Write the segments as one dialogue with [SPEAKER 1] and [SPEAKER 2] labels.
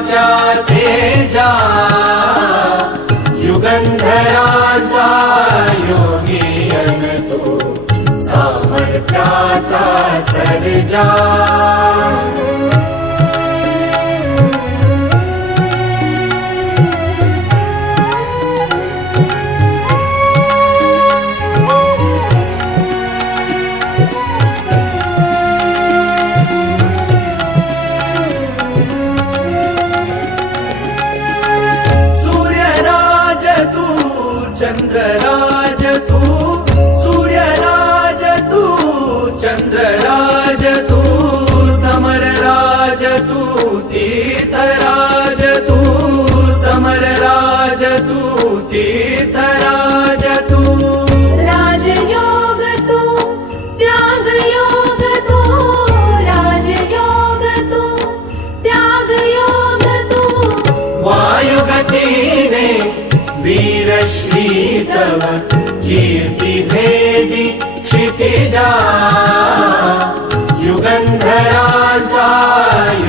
[SPEAKER 1] पावित्र्याच्या तेजा युगंधराचा योगी अन तू सामर्थ्याचा सर्जा. चंद्रराज तू सूर्यराज तू चंद्रराज तू समरराज तू तीर्थराज तू समरराज तू तीर्थराज तू।
[SPEAKER 2] राजयोग तू त्यागयोग तू राजयोग तू त्यागयोग तू।
[SPEAKER 1] वायुगतीने वीरश्री कीर्ति भे क्षितिजा। युगन्धराचा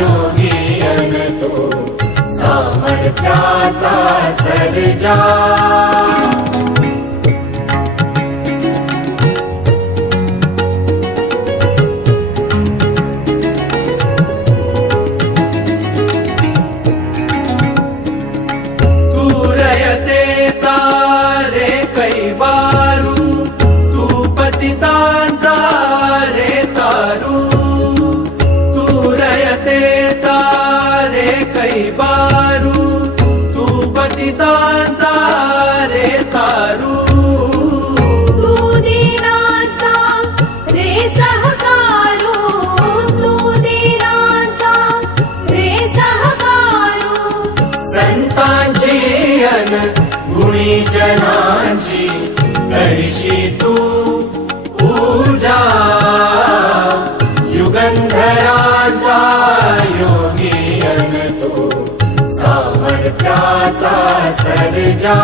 [SPEAKER 1] योगी अनतो सामर्थ्याचा सर्जा వారు त्याचा सर्जा